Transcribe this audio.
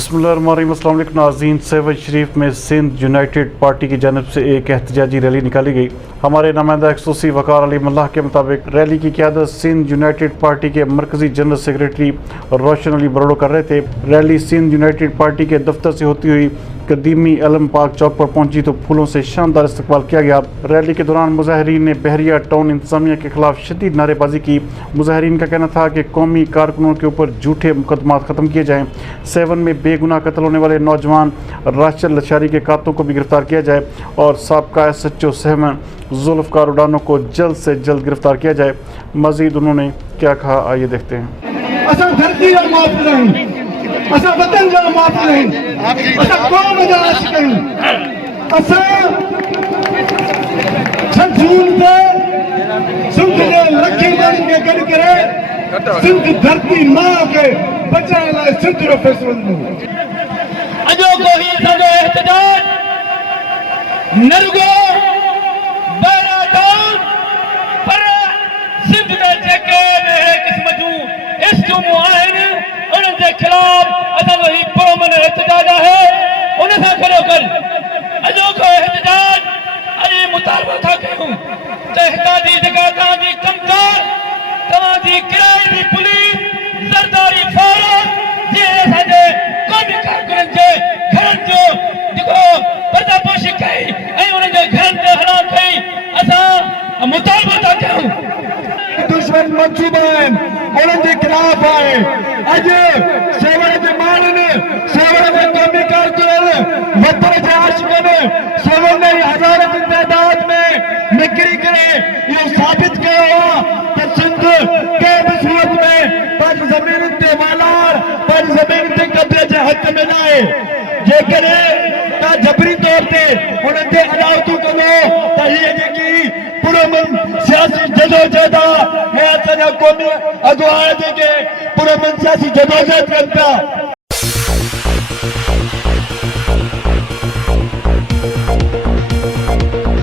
बिस्मिल्लाहिर्रहमानिर्रहीम। अस्सलाम वालेकुम नाज़रीन। सेवन शरीफ में सिंध यूनाइटेड पार्टी की जानब से एक एहतजाजी रैली निकाली गई। हमारे नुमाइंदा खसूसी वकार अली मल्लाह के मुताबिक रैली की क़यादत सिंध यूनाइटेड पार्टी के मरकज़ी जनरल सेक्रेटरी रोशन अली बरोड़ो कर रहे थे। रैली सिंध यूनाइटेड पार्टी के दफ्तर से होती हुई कदीमी अलम पार्क चौक पर पहुंची तो फूलों से शानदार इस्तकबाल किया गया। रैली के दौरान मुजाहिरीन ने बहरिया टाउन इंतजामिया के खिलाफ शदीद नारेबाजी की। मुजाहिरीन का कहना था कि कौमी कारकुनों के ऊपर झूठे मुकदमात ख़त्म किए जाएँ। सेवन में बेगुनाह कत्ल होने वाले नौजवान राशिद लशारी के कातलों को भी गिरफ्तार किया जाए और साबका SHO सेवन जुल्फ़कार उडानो को जल्द से जल्द गिरफ्तार किया जाए। मजीद उन्होंने क्या कहा, आइए देखते हैं। असा धरती जा माफ नहीं, असा वतन जा माफ नहीं, असा कौम जा आशिक नहीं। असा जून ते सिंध जे लखी माण्हुनि खे गॾु करे सिंध धरती मां खे बचाइण लाइ सिंध जो फ़ैसिलो ॾिनो। अॼोको ही असांजो एहतजाज न रुॻो बहिरां टाउन पर सिंध में जेके अहिड़े क़िस्म जूं इस्टूमूं आहिनि उन्हनि जे ख़िलाफ़ असांजो ही पुरअमन एहतजाज आहे। उन सां गॾोगॾु अॼोको एहतजाज अॼु मुतालबो था कयूं त हितां जी जेका तव्हांजी कमकार तव्हांजी किराए जी पुलिस ज़रदारी फौज जीअं असांजे क़ौमी कारकुननि जे घरनि जो जेको पर्दापोशी कई ऐं उन्हनि जे घरनि ते हणा कई, असां मुतालबो था कयूं। दुश्मन मंसूबा आहिनि उन्हनि जे ख़िलाफ़ आहे। अॼु सेवण जे माण्हुनि, सेवण जे क़ौमी कारकुननि, वतन जे आशिक़नि सेवन में हज़ारनि जी तइदाद में निकिरी करे इहो साबित कयो आहे त सिंध कंहिं बि सूरत में पंहिंजी ज़मीनुनि ते वालार, पंहिंजी ज़मीन ते कब्ज़े जे हक़ में न आहे। जेकॾहिं तव्हां जबरी तौर ते उन्हनि ते अदावतूं कंदो त हीअ जेकी पुरअमन सियासी जदोजहद आहे, हे असांजा क़ौमी अॻुवान जेके पुरअमन सियासी जदोजहद कनि था।